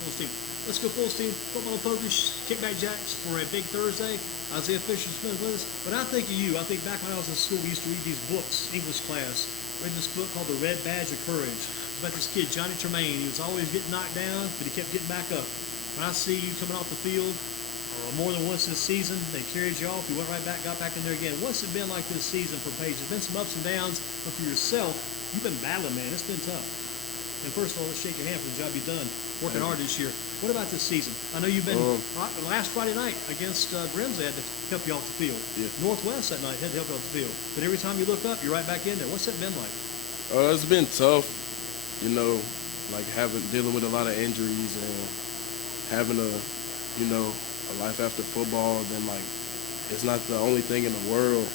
full steam. Let's go full steam. Football and Pokish, Kickback Jacks for a big Thursday. Isaiah Fisher-Smith with us. When I think of you, I think back when I was in school, we used to read these books, English class. Read this book called The Red Badge of Courage. It's about this kid, Johnny Tremaine. He was always getting knocked down, but he kept getting back up. When I see you coming off the field, more than once this season, they carried you off. You went right back, got back in there again. What's it been like this season for Paige? There's been some ups and downs, but for yourself, you've been battling, man. It's been tough. And first of all, let's shake your hand for the job you've done, working hard this year. What about this season? I know you've been last Friday night against Grimsley had to help you off the field. Yeah. Northwest that night had to help you off the field. But every time you look up, you're right back in there. What's that been like? It's been tough, you know, like dealing with a lot of injuries and having a life after football. Then like, it's not the only thing in the world,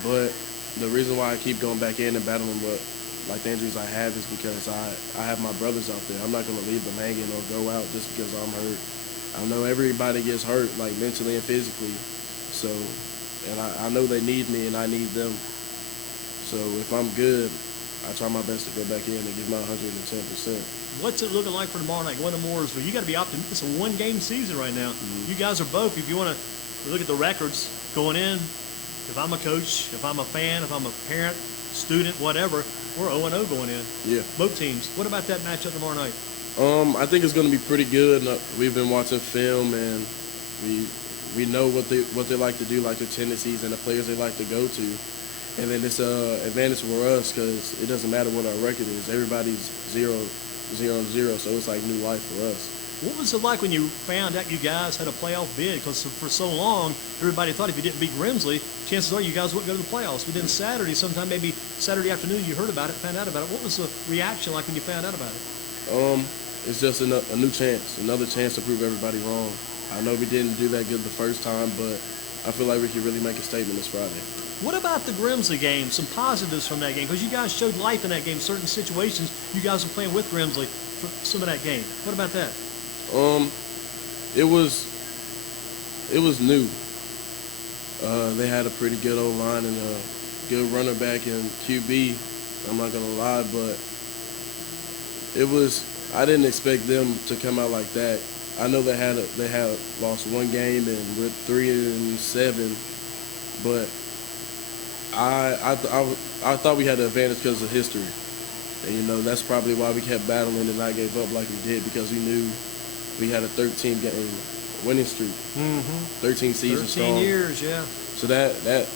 but the reason why I keep going back in and battling with like the injuries I have is because I have my brothers out there. I'm not gonna leave them hanging or go out just because I'm hurt. I know everybody gets hurt, like mentally and physically. So, and I know they need me and I need them. So if I'm good, I try my best to go back in and give my 110%. What's it looking like for tomorrow night? Going to Mooresville. You got to be optimistic. It's a one-game season right now. You guys are both. If you want to look at the records going in, if I'm a coach, if I'm a fan, if I'm a parent, student, whatever, we're 0-0 going in. Yeah. Both teams. What about that matchup tomorrow night? I think it's going to be pretty good. We've been watching film and we know what they like to do, like their tendencies and the players they like to go to. And then it's an advantage for us because it doesn't matter what our record is. Everybody's 0-0, so it's like new life for us. What was it like when you found out you guys had a playoff bid? Because for so long, everybody thought if you didn't beat Grimsley, chances are you guys wouldn't go to the playoffs. But then Saturday, sometime maybe Saturday afternoon, you heard about it, found out about it. What was the reaction like when you found out about it? It's just a new chance, another chance to prove everybody wrong. I know we didn't do that good the first time, but I feel like we can really make a statement this Friday. What about the Grimsley game? Some positives from that game, because you guys showed life in that game. Certain situations, you guys were playing with Grimsley for some of that game. What about that? It was new. They had a pretty good O-line and a good running back and QB. I'm not gonna lie, but I didn't expect them to come out like that. I know they had lost one game and we're 3-7, but I thought we had the advantage because of history. And that's probably why we kept battling and not gave up like we did, because we knew we had a 13-game winning streak, 13 seasons strong. 13 years, yeah. So that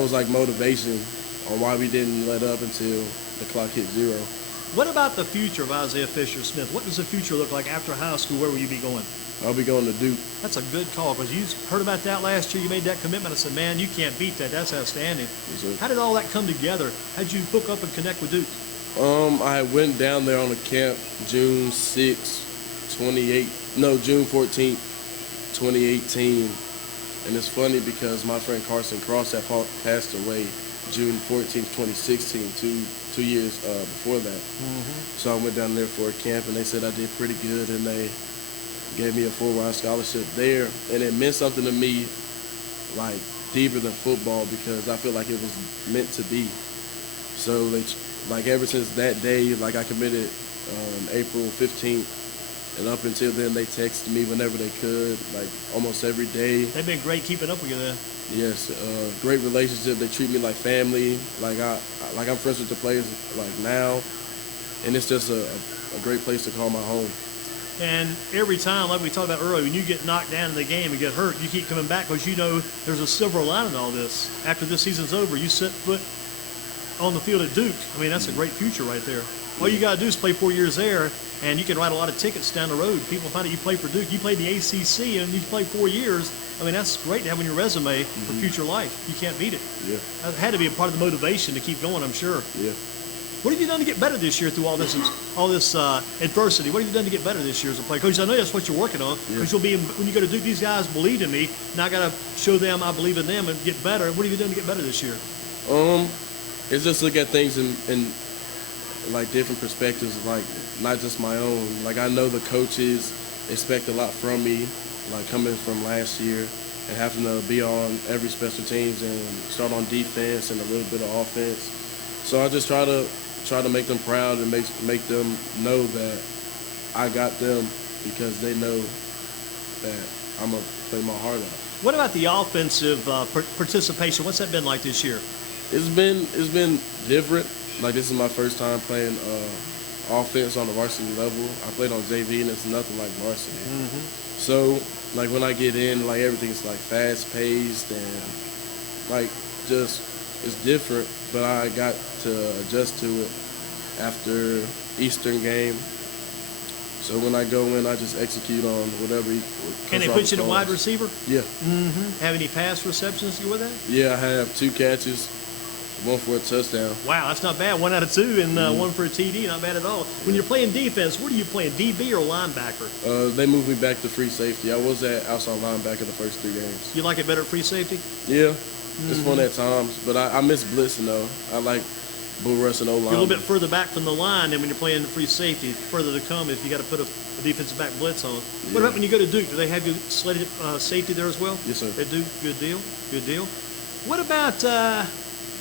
was like motivation on why we didn't let up until the clock hit 0. What about the future of Isaiah Fisher-Smith? What does the future look like after high school? Where will you be going? I'll be going to Duke. That's a good call, because you heard about that last year. You made that commitment. I said, man, you can't beat that. That's outstanding. Yes, how did all that come together? How did you hook up and connect with Duke? I went down there on a camp June 14th, 2018. And it's funny because my friend Carson Cross had passed away June 14th, 2016, two years before that. So I went down there for a camp, and they said I did pretty good, and they gave me a full-ride scholarship there. And it meant something to me, like, deeper than football, because I feel like it was meant to be. So, like, ever since that day, like, I committed April 15th, and up until then, they texted me whenever they could, like, almost every day. They've been great keeping up with you then. Yes, great relationship. They treat me like family. Like I'm friends with the players like now, and it's just a great place to call my home. And every time, like we talked about earlier, when you get knocked down in the game and get hurt, you keep coming back because you know there's a silver lining in all this. After this season's over, you set foot on the field at Duke. I mean, that's a great future right there. All you got to do is play 4 years there, and you can write a lot of tickets down the road. People find out you play for Duke. You played the ACC, and you played 4 years. I mean, that's great to have on your resume for future life. You can't beat it. Yeah. That had to be a part of the motivation to keep going, I'm sure. Yeah. What have you done to get better this year through all this adversity? What have you done to get better this year as a player? Coach, I know that's what you're working on. Because you'll be when you go to Duke, these guys believe in me. Now I got to show them I believe in them and get better. What have you done to get better this year? It's just look at things in like different perspectives, like not just my own. Like I know the coaches expect a lot from me, like coming from last year and having to be on every special teams and start on defense and a little bit of offense. So I just try to make them proud and make them know that I got them because they know that I'm gonna play my heart out. What about the offensive participation? What's that been like this year? It's been different. Like, this is my first time playing offense on the varsity level. I played on JV, and it's nothing like varsity. So, like, when I get in, like, everything's like fast paced and like just it's different. But I got to adjust to it after Eastern game. So when I go in, I just execute on whatever. Can they put you to wide receiver? Yeah. Have any pass receptions you with that? Yeah, I have 2 catches, 1 for a touchdown. Wow, that's not bad. 1 out of 2 and 1 for a TD. Not bad at all. When you're playing defense, what are you playing, DB or linebacker? They moved me back to free safety. I was at outside linebacker the first 3 games. You like it better at free safety? Yeah, it's fun at times, but I miss blitzing though. I like bull rushing O-line. You're a little bit further back from the line than when you're playing free safety. Further to come if you got to put a defensive back blitz on. What about when you go to Duke? Do they have you slated safety there as well? Yes, sir. They do? Good deal. Good deal. What about,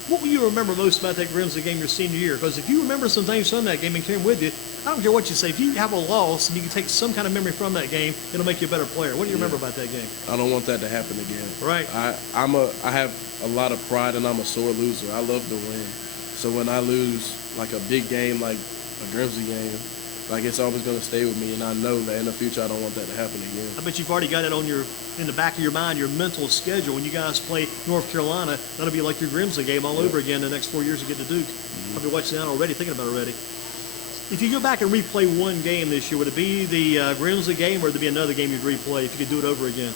what will you remember most about that Grimsley game your senior year? Because if you remember some things from that game and carry them with you, I don't care what you say. If you have a loss and you can take some kind of memory from that game, it'll make you a better player. What do you remember about that game? I don't want that to happen again. Right. I have a lot of pride, and I'm a sore loser. I love to win. So when I lose like a big game, like a Grimsley game, like, it's always going to stay with me, and I know that in the future I don't want that to happen again. I bet you've already got it on in the back of your mind, your mental schedule. When you guys play North Carolina, that'll be like your Grimsley game all over again the next 4 years to get to Duke. Probably watching that already, thinking about it already. If you go back and replay one game this year, would it be the Grimsley game, or would there be another game you'd replay if you could do it over again?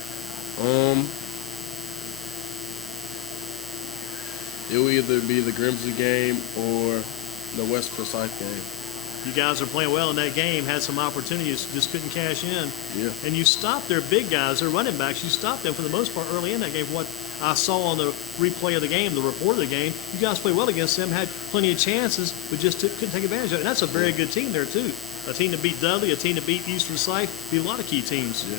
It will either be the Grimsley game or the West Forsyth game. You guys are playing well in that game, had some opportunities, just couldn't cash in. Yeah. And you stopped their big guys, their running backs, you stopped them for the most part early in that game. What I saw on the replay of the game, the report of the game, you guys played well against them, had plenty of chances, but just couldn't take advantage of it. And that's a very good team there, too. A team to beat Dudley, a team to beat East Forsyth, beat a lot of key teams. Yeah.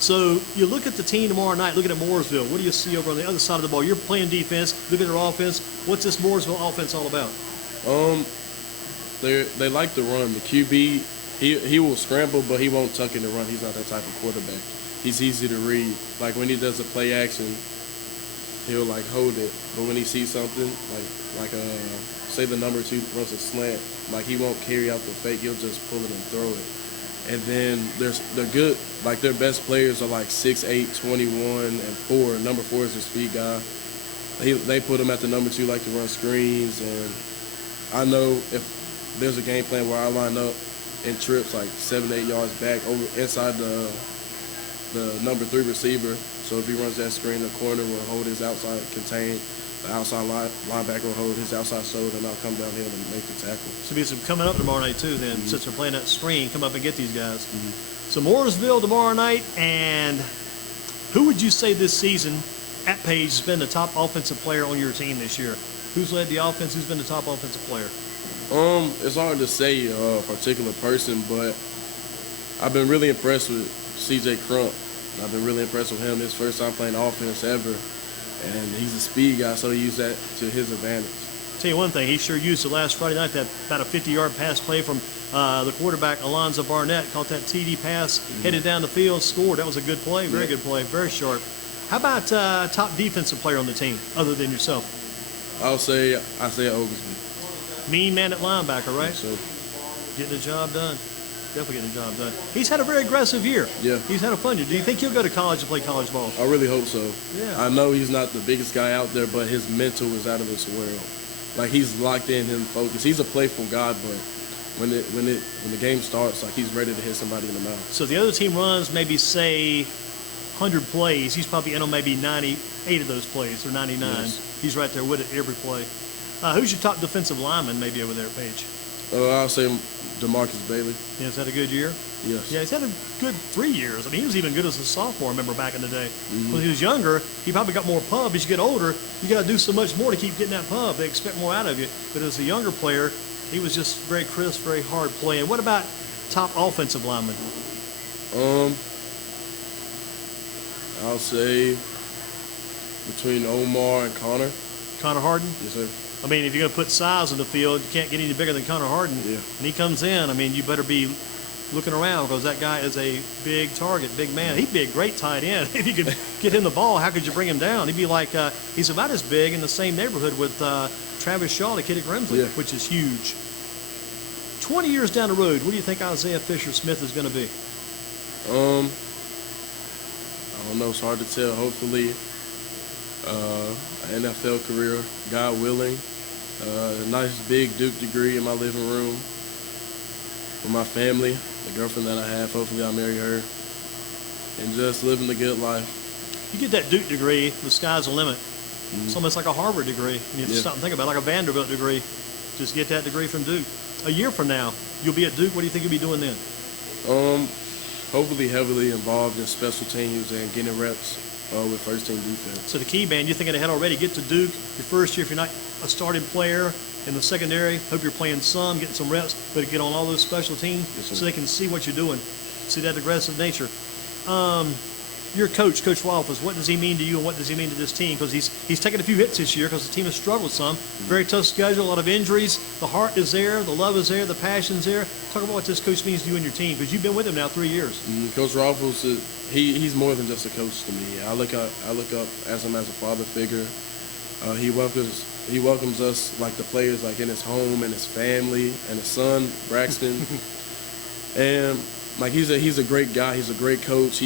So you look at the team tomorrow night, looking at Mooresville. What do you see over on the other side of the ball? You're playing defense, look at their offense. What's this Mooresville offense all about? They like to run. The QB, he will scramble, but he won't tuck in the run. He's not that type of quarterback. He's easy to read. Like, when he does a play action, he'll like hold it. But when he sees something, like say the number 2 runs a slant, like, he won't carry out the fake. He'll just pull it and throw it. And then they're good. Like, their best players are like 6'8", 21, and 4. Number 4 is their speed guy. They put him at the number 2, like to run screens. And I know if there's a game plan where I line up in trips like 7 to 8 yards back over inside the number 3 receiver. So if he runs that screen, the corner will hold his outside contained. The outside linebacker will hold his outside shoulder, and I'll come downhill and make the tackle. So be some coming up tomorrow night too. Then since they're playing that screen, come up and get these guys. So Mooresville tomorrow night, and who would you say this season at Page has been the top offensive player on your team this year? Who's led the offense? Who's been the top offensive player? It's hard to say a particular person, but I've been really impressed with C.J. Crump. I've been really impressed with him. His first time playing offense ever, and he's a speed guy, so he used that to his advantage. Tell you one thing, he sure used it last Friday night, that about a 50-yard pass play from the quarterback, Alonzo Barnett, caught that TD pass, headed down the field, scored. That was a good play, very good play, very sharp. How about top defensive player on the team, other than yourself? I'll say Isaiah Oglesby. Mean man at linebacker, right? So, getting the job done. Definitely getting the job done. He's had a very aggressive year. Yeah. He's had a fun year. Do you think he'll go to college and play college ball? I really hope so. Yeah. I know he's not the biggest guy out there, but his mental is out of this world. Like, he's locked in and focused. He's a playful guy, but when the game starts, like, he's ready to hit somebody in the mouth. So if the other team runs maybe, say, 100 plays, he's probably in on maybe 98 of those plays, or 99. Yes. He's right there with it every play. Who's your top defensive lineman maybe over there at Page? I'll say DeMarcus Bailey. Yeah, has had a good year? Yes. Yeah, he's had a good 3 years. I mean, he was even good as a sophomore, I remember, back in the day. When he was younger, he probably got more pub. As you get older, you got to do so much more to keep getting that pub. They expect more out of you. But as a younger player, he was just very crisp, very hard playing. What about top offensive linemen? I'll say between Omar and Connor. Connor Harden? Yes, sir. I mean, if you're going to put size on the field, you can't get any bigger than Connor Harden. Yeah. And he comes in, I mean, you better be looking around because that guy is a big target, big man. He'd be a great tight end. If you could get him the ball, how could you bring him down? He'd be like, he's about as big in the same neighborhood with Travis Shaw, the kid at Grimsley, which is huge. 20 years down the road, what do you think Isaiah Fisher Smith is going to be? I don't know. It's hard to tell. Hopefully, an NFL career, God willing. A nice big Duke degree in my living room with my family, the girlfriend that I have. Hopefully, I'll marry her, and just living the good life. You get that Duke degree, the sky's the limit. It's almost like a Harvard degree. And you have to stop and think about it, like a Vanderbilt degree. Just get that degree from Duke. A year from now, you'll be at Duke. What do you think you'll be doing then? Hopefully heavily involved in special teams and getting reps with first team defense. So the key, man, you're thinking ahead already. Get to Duke your first year if you're not a starting player in the secondary. Hope you're playing some, getting some reps, but get on all those special teams so they can see what you're doing, see that aggressive nature. Your coach, Coach Waffles, what does he mean to you and what does he mean to this team? Because he's taken a few hits this year because the team has struggled some. Very tough schedule, a lot of injuries. The heart is there, the love is there, the passion's there. Talk about what this coach means to you and your team because you've been with him now 3 years. Coach Waffles, he's more than just a coach to me. I look up as him as a father figure. He welcomes us like the players, like in his home and his family and his son Braxton. And like he's a great guy. He's a great coach.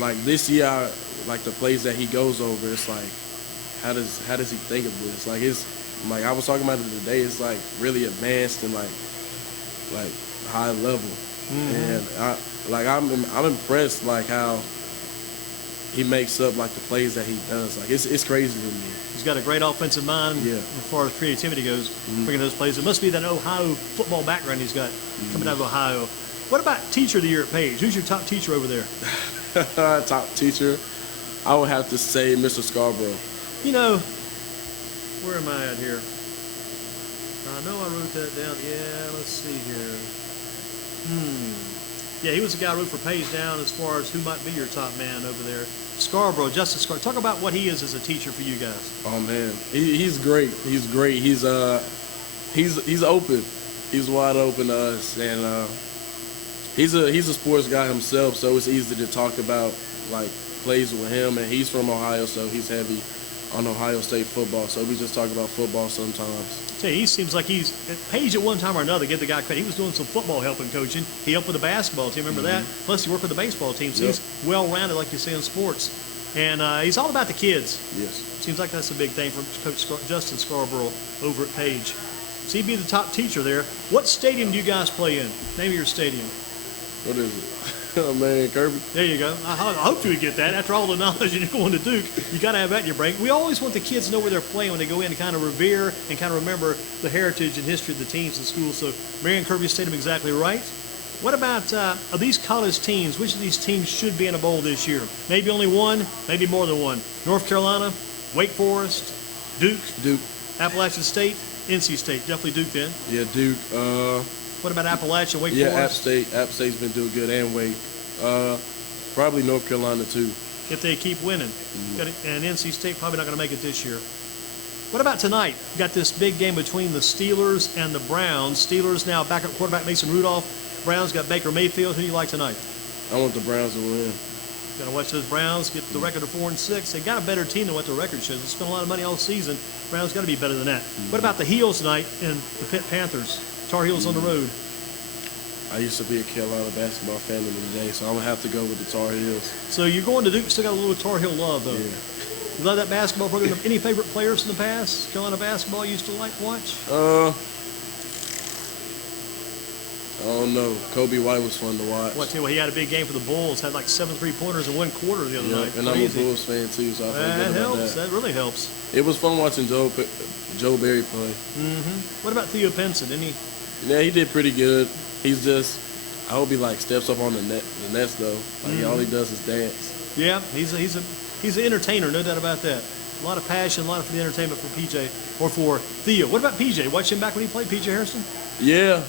Like this year, like the plays that he goes over, it's like, how does he think of this? Like it's like I was talking about it today. It's like really advanced and like high level. And I'm impressed like how he makes up like the plays that he does. Like it's crazy to me. He's got a great offensive mind as far as creativity goes, bringing those plays. It must be that Ohio football background he's got coming out of Ohio. What about teacher of the year at Page? Who's your top teacher over there? Top teacher, I would have to say Mr. Scarborough. You know, where am I at here? I know I wrote that down. Yeah, let's see here. Yeah, he was the guy who wrote for Page down as far as who might be your top man over there. Scarborough, Justice Scarborough. Talk about what he is as a teacher for you guys. Oh man, he's great. He's great. He's open. He's wide open to us, and he's a sports guy himself, so it's easy to talk about like plays with him. And he's from Ohio, so he's heavy on Ohio State football. So we just talk about football sometimes. He seems like he's Page at one time or another. Give the guy credit. He was doing some football helping coaching. He helped with the basketball team. Remember that? Plus, he worked with the baseball team. So he's well-rounded, like you say in sports. And he's all about the kids. Yes. Seems like that's a big thing for Coach Justin Scarborough over at Page. So he'd be the top teacher there. What stadium do you guys play in? Name of your stadium. What is it? Oh, man, Kirby. There you go. I hope you would get that. After all the knowledge you're going to Duke, you got to have that in your brain. We always want the kids to know where they're playing when they go in to kind of revere and kind of remember the heritage and history of the teams and schools. So Marion Kirby Stadium, exactly right. What about of these college teams? Which of these teams should be in a bowl this year? Maybe only one, maybe more than one. North Carolina, Wake Forest, Duke, Appalachian State, NC State. Definitely Duke then. Yeah, Duke. What about Appalachia, Wake Forest? Forest? App State's been doing good, and Wake. Probably North Carolina too. If they keep winning. And NC State probably not going to make it this year. What about tonight? You got this big game between the Steelers and the Browns. Steelers now back up quarterback Mason Rudolph. Browns got Baker Mayfield. Who do you like tonight? I want the Browns to win. Got to watch those Browns get the record of 4-6. They got a better team than what the record shows. They spent a lot of money all season. Browns got to be better than that. What about the Heels tonight and the Pitt Panthers? Tar Heels on the road. I used to be a Carolina basketball fan in the day, so I'm going to have to go with the Tar Heels. So you're going to Duke, still got a little Tar Heel love, though. Yeah. You love that basketball program. Any favorite players in the past? Carolina basketball you used to like watch? I don't know. Kobe White was fun to watch. Well, I tell you what, he had a big game for the Bulls. Had like 7 3-pointers in one quarter the other night. And Crazy. I'm a Bulls fan, too, so I feel good that about helps. That really helps. It was fun watching Joe Barry play. What about Theo Pinson? Yeah, he did pretty good. He's just... I hope he like steps up on the nets though. Like all he does is dance. Yeah, he's an entertainer, no doubt about that. A lot of passion, a lot of the entertainment for PJ or for Theo. What about PJ? Watch him back when he played, PJ Harrison? Yeah.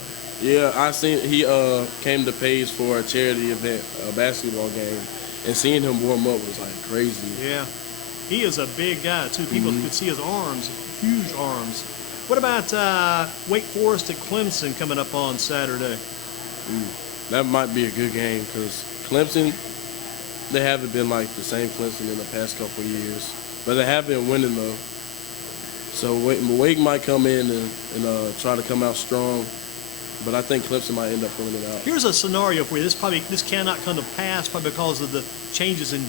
I seen he came to Page for a charity event, a basketball game, and seeing him warm up was like crazy. Yeah, he is a big guy too. People could see his arms, huge arms. What about Wake Forest at Clemson coming up on Saturday? that might be a good game because Clemson, they haven't been like the same Clemson in the past couple of years, but they have been winning though. So Wake might come in and try to come out strong, but I think Clemson might end up pulling it out. Here's a scenario for you. This cannot come to pass probably because of the changes in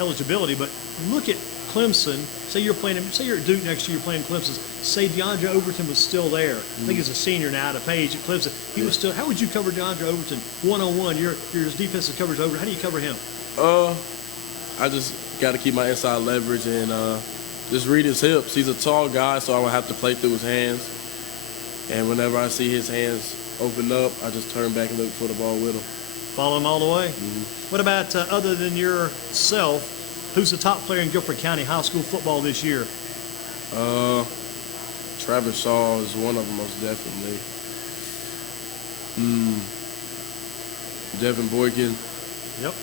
eligibility. But look at Clemson. Say you're at Duke next year. You're playing Clemson. Say DeAndre Overton was still there. I think he's a senior now out of Page at Clemson. He was still. How would you cover DeAndre Overton 1-on-1? Your defensive coverage over. How do you cover him? I just got to keep my inside leverage and just read his hips. He's a tall guy, so I would have to play through his hands. And whenever I see his hands open up, I just turn back and look for the ball with him. Follow him all the way? What about, other than yourself, who's the top player in Guilford County high school football this year? Travis Shaw is one of them, most definitely. Devin Boykin. Yep,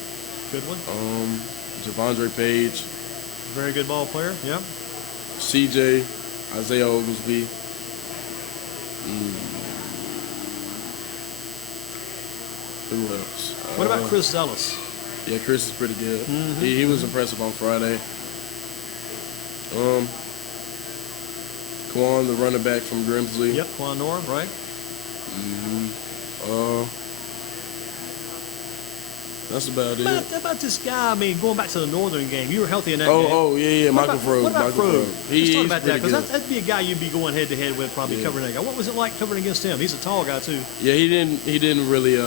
good one. Javondre Page. Very good ball player, yep. CJ, Isaiah Oglesby. Who else? What about Chris Zellis? Yeah, Chris is pretty good. He was impressive on Friday. Quan, the running back from Grimsley. Yep, Quan Norm, right? That's about it. How about this guy? I mean, going back to the Northern game, you were healthy in that game. Oh, yeah, Michael Frobe. What about Frobe? Let's talk about that, because good. that'd be a guy you'd be going head to head with, probably covering that guy. What was it like covering against him? He's a tall guy too. Yeah, he didn't really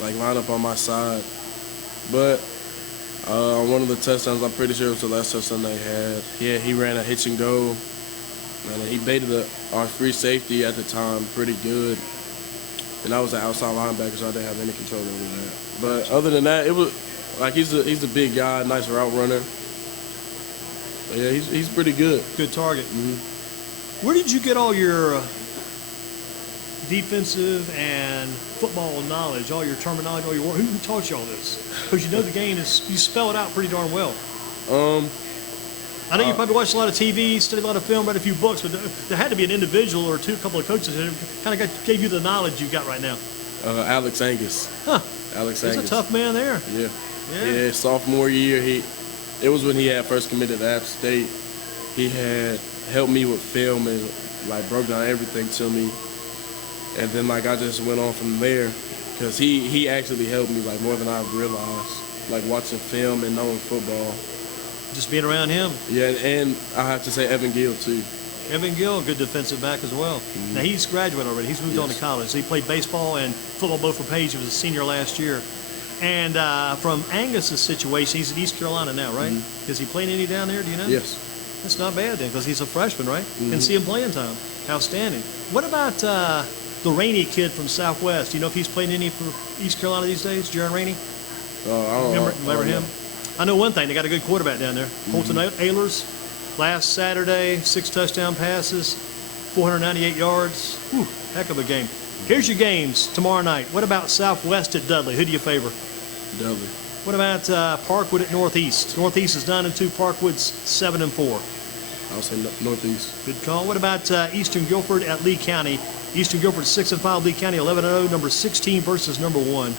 line up on my side, but on one of the touchdowns, I'm pretty sure it was the last touchdown they had. Yeah, he ran a hitch and go, and he baited our free safety at the time pretty good. And I was an outside linebacker, so I didn't have any control over that. But other than that, it was like he's a big guy, nice route runner. But yeah, he's pretty good. Good target. Where did you get all your defensive and football knowledge, all your terminology, all your work? Who taught you all this? Because you know the game you spell it out pretty darn well. I know you probably watched a lot of TV, studied a lot of film, read a few books, but there had to be an individual or a couple of coaches that kind of gave you the knowledge you've got right now. Alex Angus. Alex Angus. He's a tough man there. Yeah, sophomore year, it was when he had first committed to App State. He had helped me with film and like broke down everything to me. And then like I just went on from there because he actually helped me like more than I realized, like watching film and knowing football. Just being around him. Yeah, and I have to say Evan Gill too. Evan Gill, good defensive back as well. Now he's graduated already. He's moved on to college. He played baseball and football both for Page. He was a senior last year. And from Angus's situation, he's in East Carolina now, right? Is he playing any down there? Do you know? Yes. That's not bad then, because he's a freshman, right? Can see him playing time. Outstanding. What about the Rainey kid from Southwest? Do you know if he's playing any for East Carolina these days, Jaron Rainey? I don't Remember him? I know one thing. They got a good quarterback down there. Colton Ehlers. Last Saturday, 6 touchdown passes, 498 yards. Whew, heck of a game. Here's your games tomorrow night. What about Southwest at Dudley? Who do you favor? Dudley. What about Parkwood at Northeast? Northeast is 9-2. Parkwood's 7-4. I'll say Northeast. Good call. What about Eastern Guilford at Lee County? Eastern Guilford 6-5. Lee County 11-0. Number 16 versus number 1. I'll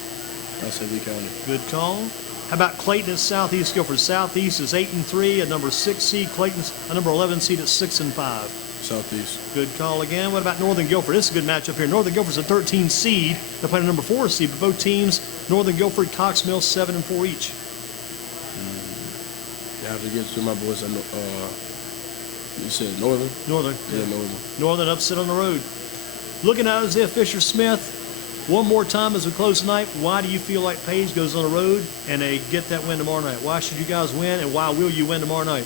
say Lee County. Good call. How about Clayton at Southeast Guilford? Southeast is 8-3, a number 6 seed. Clayton's a number 11 seed at 6-5. Southeast. Good call again. What about Northern Guilford? This is a good matchup here. Northern Guilford's a 13 seed. They're playing a number 4 seed, but both teams, Northern Guilford, Cox Mill, 7-4 each. I have to get to my boys. You said Northern? Northern. Yeah, Northern. Northern upset on the road. Looking at Isaiah Fisher-Smith, one more time as we close tonight, why do you feel like Page goes on the road and they get that win tomorrow night? Why should you guys win, and why will you win tomorrow night?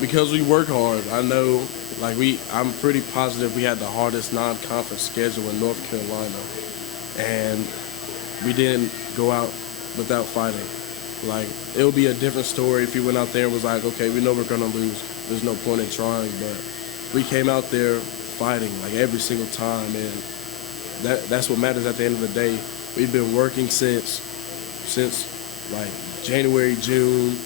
Because we work hard. I know, I'm pretty positive we had the hardest non-conference schedule in North Carolina, and we didn't go out without fighting. Like, it would be a different story if we went out there and was like, okay, we know we're gonna lose. There's no point in trying, but we came out there fighting like every single time, and that's what matters at the end of the day. We've been working since like January, June,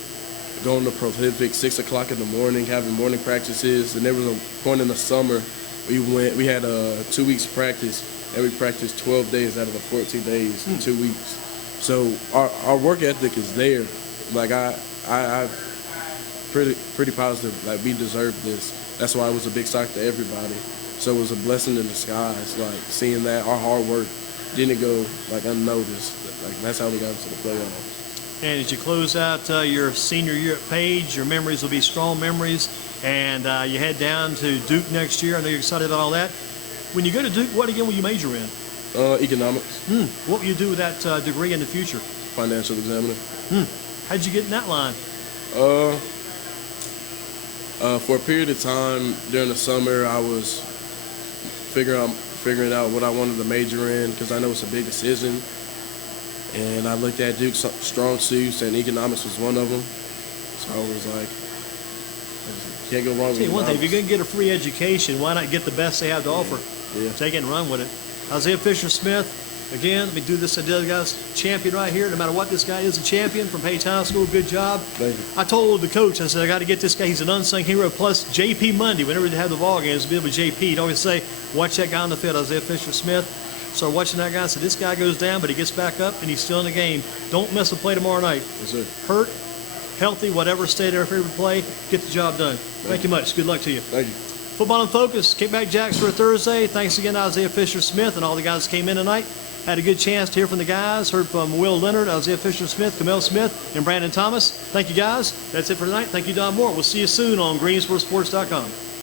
going to prolific 6 o'clock in the morning, having morning practices, and there was a point in the summer We had 2 weeks practice, and we practiced 12 days out of the 14 days in 2 weeks. So our work ethic is there. Like I pretty positive. Like we deserved this. That's why it was a big shock to everybody. So it was a blessing in disguise. Like seeing that our hard work didn't go like unnoticed. Like that's how we got into the playoffs. And as you close out your senior year at Page, your memories will be strong memories. And you head down to Duke next year. I know you're excited about all that. When you go to Duke, what again will you major in? Economics. What will you do with that degree in the future? Financial examiner. How'd you get in that line? For a period of time during the summer, I was figuring out what I wanted to major in because I know it's a big decision. And I looked at Duke's strong suits, and economics was one of them. So I was like, can't go wrong with Tell you one thing, if you're economics. going to get a free education, why not get the best they have to offer? Yeah. Take it and run with it. Isaiah Fisher-Smith, again, let me do this. I did, guys. Champion right here. No matter what this guy is, a champion from Page High School. Good job. Thank you. I told the coach, I said, I got to get this guy. He's an unsung hero. Plus, JP Monday, whenever they have the ball games, be with JP. He'd always say, watch that guy on the field, Isaiah Fisher-Smith. So watching that guy, I said, this guy goes down, but he gets back up, and he's still in the game. Don't miss a play tomorrow night. Yes, sir. Hurt, healthy, whatever state of favorite play, get the job done. Thank you much. Good luck to you. Thank you. Football in Focus, Kickback Jacks for a Thursday. Thanks again to Isaiah Fisher-Smith and all the guys that came in tonight. Had a good chance to hear from the guys. Heard from Will Leonard, Isaiah Fisher-Smith, Camille Smith, and Brandon Thomas. Thank you, guys. That's it for tonight. Thank you, Don Moore. We'll see you soon on GreensboroSports.com.